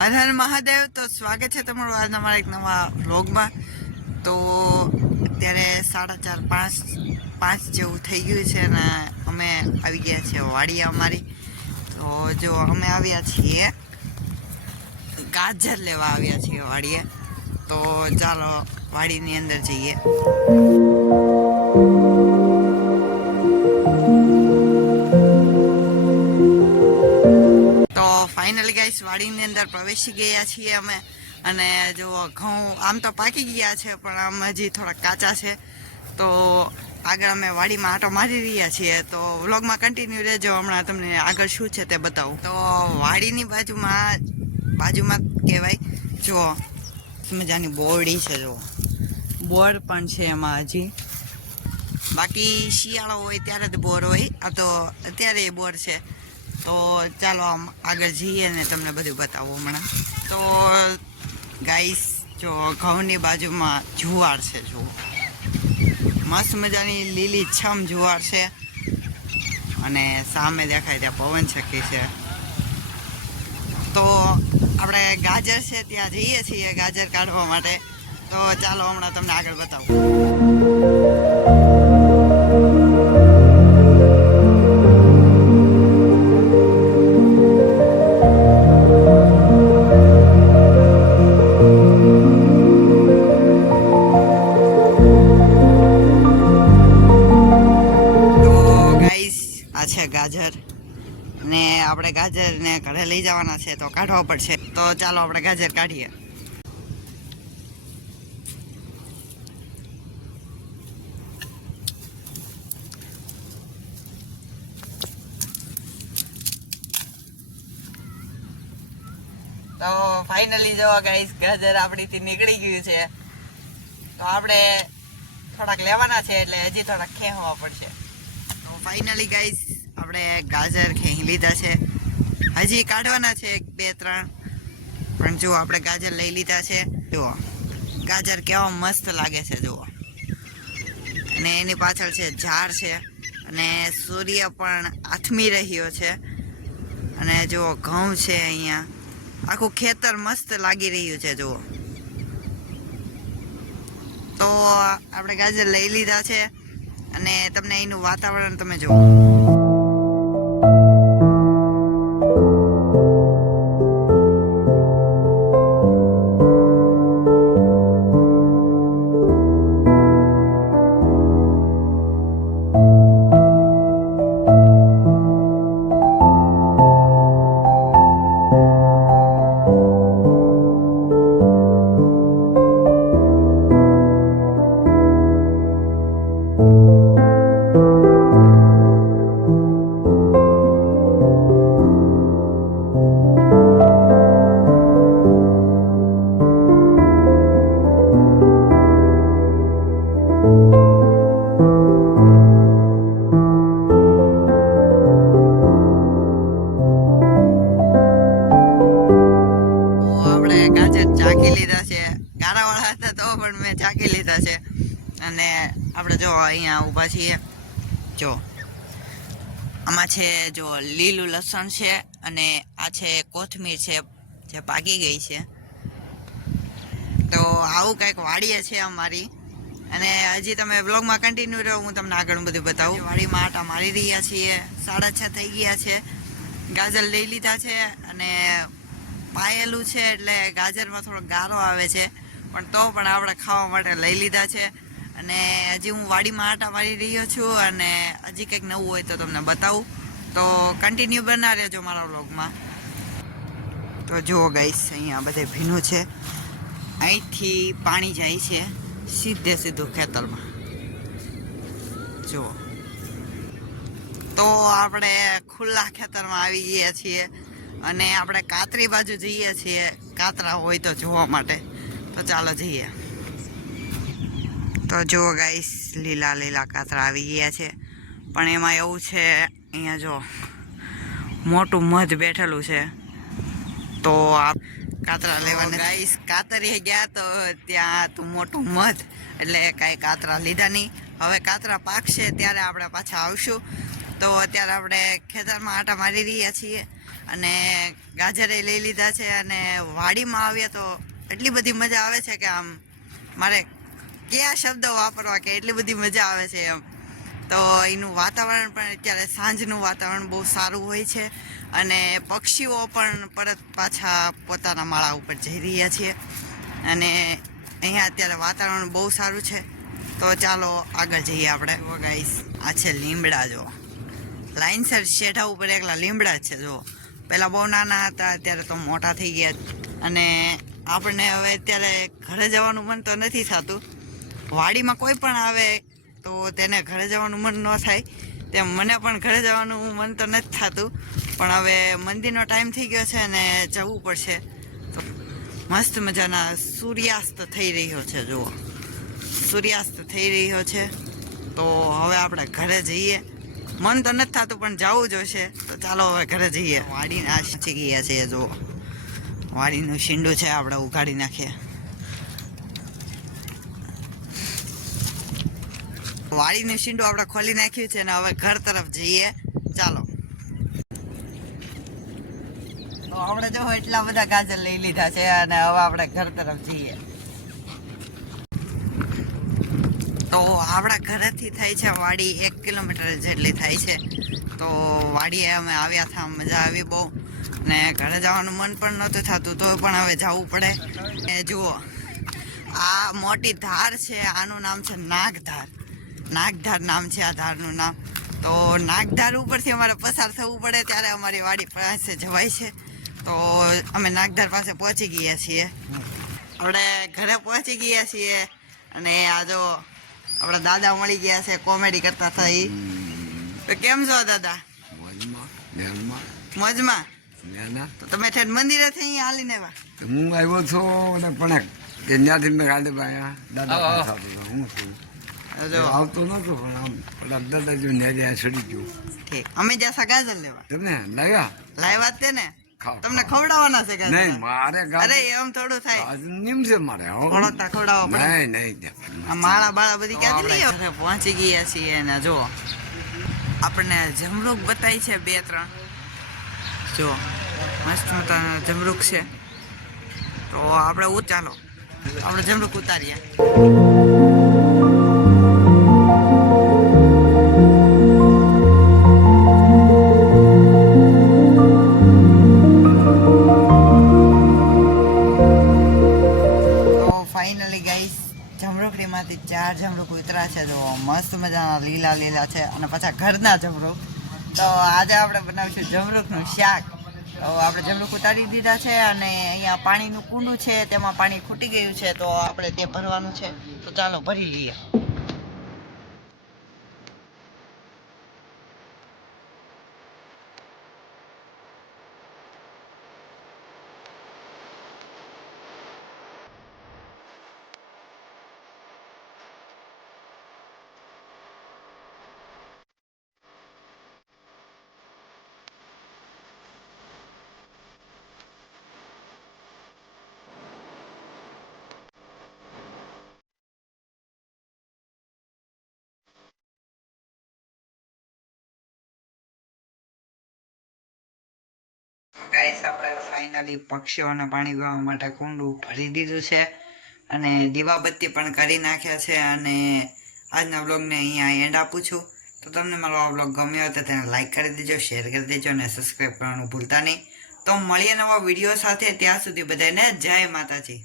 હર હર મહાદેવ. તો સ્વાગત છે તમારું આજના મારા એક નવા વ્લોગમાં. તો અત્યારે 4:30-5 જેવું થઈ ગયું છે ને અમે આવી ગયા છીએ વાડીએ અમારી. તો જો અમે આવ્યા છીએ ગાજર લેવા આવ્યા છીએ વાડીએ. તો ચાલો વાડીની અંદર જઈએ. ફાઇનલી ગાઈસ વાડીની અંદર પ્રવેશી ગયા છીએ અમે. અને જો ઘઉં આમ તો પાકી ગયા છે પણ આમ હજી થોડા કાચા છે. તો આગળ અમે વાડીમાં આંટો મારી રહ્યા છીએ. તો વ્લોગમાં કન્ટિન્યુ રહેજો, હમણાં તમને આગળ શું છે તે બતાવું. તો વાડીની બાજુમાં કહેવાય જો મજાની બોરડી છે. જો બોર પણ છે એમાં હજી. બાકી શિયાળો હોય ત્યારે જ બોર હોય, આ તો અત્યારે બોર છે. તો ચાલો આમ આગળ જઈએ ને તમને બધું બતાવું હમણાં. તો ગાઈસ જો ઘઉંની બાજુમાં જુવાર છે. જો મસ્ત મજાની લીલી છમ જુવાર છે. અને સામે દેખાય ત્યાં પવન ચક્કી છે. તો આપણે ગાજર છે ત્યાં જઈએ છીએ ગાજર કાઢવા માટે. તો ચાલો હમણાં તમને આગળ બતાવું. ગાજર ને આપણે ગાજરને ઘરે લઈ જવાના છે તો કાઢવા પડશે. તો ચાલો આપણે ગાજર કાઢીએ. તો ફાઇનલી જો ગાઈસ ગાજર આપણીથી નીકળી ગયું છે. તો આપણે થોડાક લેવાના છે એટલે હજી થોડાક ખેંચવા પડશે. તો ફાઇનલી ગાઈસ આપણે ગાજર ખેંચી લીધા છે. હજી કાઢવાના છે 2-3, પણ જો આપણે ગાજર લઈ લીધા છે. જુઓ ગાજર કેવા મસ્ત લાગે છે જુઓ. અને એની પાછળ છે ઝાડ છે અને સૂર્ય પણ આથમી રહ્યો છે. અને જુઓ ઘઉં છે અહીંયા, આખું ખેતર મસ્ત લાગી રહ્યું છે જુઓ. તો આપણે ગાજર લઈ લીધા છે અને તમને એનું વાતાવરણ તમે જુઓ. ચાકી લીધા છે. ગારાવાળા હતા તો પણ મેં ચાકી લીધા છે. અને આપણે જો અહીંયા ઊભા છીએ. જો આમાં છે જો લીલું લસણ છે અને આ છે કોથમીર છે જે પાકી ગઈ છે. તો આવું કંઈક વાડીએ છે અમારી. અને હજી તમે વ્લોગમાં કન્ટિન્યુ રહો, હું તમને આગળ બધું બતાવું. વાડીમાં આટા મારી રહ્યા છીએ. 6:30 થઈ ગયા છે. ગાજર લઈ લીધા છે અને પાયેલું છે એટલે ગાજરમાં થોડો ગારો આવે છે, પણ તો પણ આપણે ખાવા માટે લઈ લીધા છે. અને હજી હું વાડીમાં આટા મારી રહ્યો છું અને હજી કંઈક નવું હોય તો તમને બતાવું. તો કન્ટિન્યુ બના રહેજો મારા વ્લોગમાં. તો જુઓ ગાઈસ અહીંયા બધે ભીનું છે. અહીંથી પાણી જાય છે સીધું ખેતરમાં. જુઓ તો આપણે ખુલ્લા ખેતરમાં આવી ગયા છીએ અને આપણે કાતરી બાજુ જઈએ છીએ. કાતરા હોય તો જોવા માટે. તો ચાલો જઈએ. તો જુઓ ગાઈસ લીલા લીલા કાતરા આવી ગયા છે. પણ એમાં એવું છે અહીંયા જો મોટું મધ બેઠેલું છે. તો આ કાતરા લેવાને ગાઈસ કાતરીએ ગયા તો ત્યાં તો મોટું મધ, એટલે કાંઈ કાતરા લીધા નહીં. હવે કાતરા પાકશે ત્યારે આપણે પાછા આવશું. તો અત્યારે આપણે ખેતરમાં આટા મારી રહ્યા છીએ અને ગાજરે લઈ લીધા છે. અને વાડીમાં આવ્યા તો એટલી બધી મજા આવે છે કે આમ મારે કયા શબ્દો વાપરવા કે એટલી બધી મજા આવે છે એમ. તો એનું વાતાવરણ પણ અત્યારે સાંજનું વાતાવરણ બહુ સારું હોય છે. અને પક્ષીઓ પણ પરત પાછા પોતાના માળા ઉપર જઈ રહ્યા છે. અને અહીંયા અત્યારે વાતાવરણ બહુ સારું છે. તો ચાલો આગળ જઈએ આપણે. ગાઈસ, આ છે લીમડા. જો લાઈનસર શેઢા ઉપર એકલા લીમડા જ છે. જો પહેલાં બહુ નાના હતા, અત્યારે તો મોટા થઈ ગયા. અને આપણને હવે અત્યારે ઘરે જવાનું મન તો નથી થતું. વાડીમાં કોઈ પણ આવે તો તેને ઘરે જવાનું મન ન થાય, તેમ મને પણ ઘરે જવાનું મન તો નથી થતું. પણ હવે મંદિરનો ટાઈમ થઈ ગયો છે અને જવું પડશે. તો મસ્ત મજાના સૂર્યાસ્ત થઈ રહ્યો છે. જુઓ, સૂર્યાસ્ત થઈ રહ્યો છે. તો હવે આપણે ઘરે જઈએ. મન તો નથી થતું પણ જવું જોઈશે. તો ચાલો હવે ઘરે જઈએ. વાડીના શીખી ગયા છે. જુઓ, વાડીનું શીંડું છે, આપણે ઉગાડી નાખીએ. વાડીનું શીંડું આપણે ખોલી નાખ્યું છે અને હવે ઘર તરફ જઈએ. ચાલો. તો આપણે જો એટલા બધા ગાજર લઈ લીધા છે અને હવે આપણે ઘર તરફ જઈએ. તો આપણા ઘરેથી થાય છે વાડી 1 કિલોમીટર જેટલી થાય છે. તો વાડીએ અમે આવ્યા હતા, મજા આવી બહુ. ને ઘરે જવાનું મન પણ નહોતું થતું, તો પણ હવે જવું પડે. એ જુઓ, આ મોટી ધાર છે, આનું નામ છે નાગધાર. નાગધાર નામ છે આ ધારનું નામ. તો નાગધાર ઉપરથી અમારે પસાર થવું પડે ત્યારે અમારી વાડી પાસે જવાય છે. તો અમે નાગધાર પાસે પહોંચી ગયા છીએ. આપણે ઘરે પહોંચી ગયા છીએ. અને આ જો આપણા દાદા મળી ગયા છે, કોમેડી કરતા હતા એ. તો કેમ છો દાદા? મોજમાં. તો તમે ઠેઠ મંદિરેથી અહીંયા હાલીને આવ્યા? હું આવ્યો છું પણ ત્યાંથી મેં ગાડી પાયા દાદા હું છું આવતો નતો, પણ આમ પેલા દાદાજી ન્યા છડી ગયું. ઠીક, અમે જ્યાં સગાજર લેવા તમને લાવ્યા લાવ્યા તે ને તમને ખવડાવવાના છે ગાજર? નહીં, મારે અરે એમ થોડું થાય. નિમ છે મારે ખવડાવતા ખવડાવવા પડે. નહીં આ માળા બાળા બધી ક્યાંથી લઈ ઘરે પહોંચી ગયા છીએ. અને જો આપણને જમરૂક બતાવી છે 2-3. જો મસ્ત મજાના જમરૂક છે. તો આપણે ચાલો આપણે જમરૂક ઉતારીએ. જમરૂકડીમાંથી 4 જમરૂક ઉતરા છે. જો મસ્ત મજાના લીલા લીલા છે અને પાછા ઘરના જમરૂક. તો આજે આપણે બનાવીશું જમરૂકનું શાક. તો આપણે જમરૂક ઉતારી દીધા છે અને અહીંયા પાણીનું કુંડું છે, તેમાં પાણી ખૂટી ગયું છે. તો આપણે તે ભરવાનું છે. તો ચાલો ભરી લઈએ. ગાઈસ, આપણે ફાઇનલી પક્ષીઓને પાણી પીવા માટે કુંડું ભરી દીધું છે અને દીવાબત્તી પણ કરી નાખ્યા છે. અને આજના વ્લોગને અહીંયા એન્ડ આપું છું. તો તમને મારો આ વ્લોગ ગમ્યો હોય તો તેને લાઈક કરી દેજો, શેર કરી દેજો અને સબસ્ક્રાઈબ કરવાનું ભૂલતા નહીં. તો મળીએ નવા વિડીયો સાથે. ત્યાં સુધી બધાને જય માતાજી.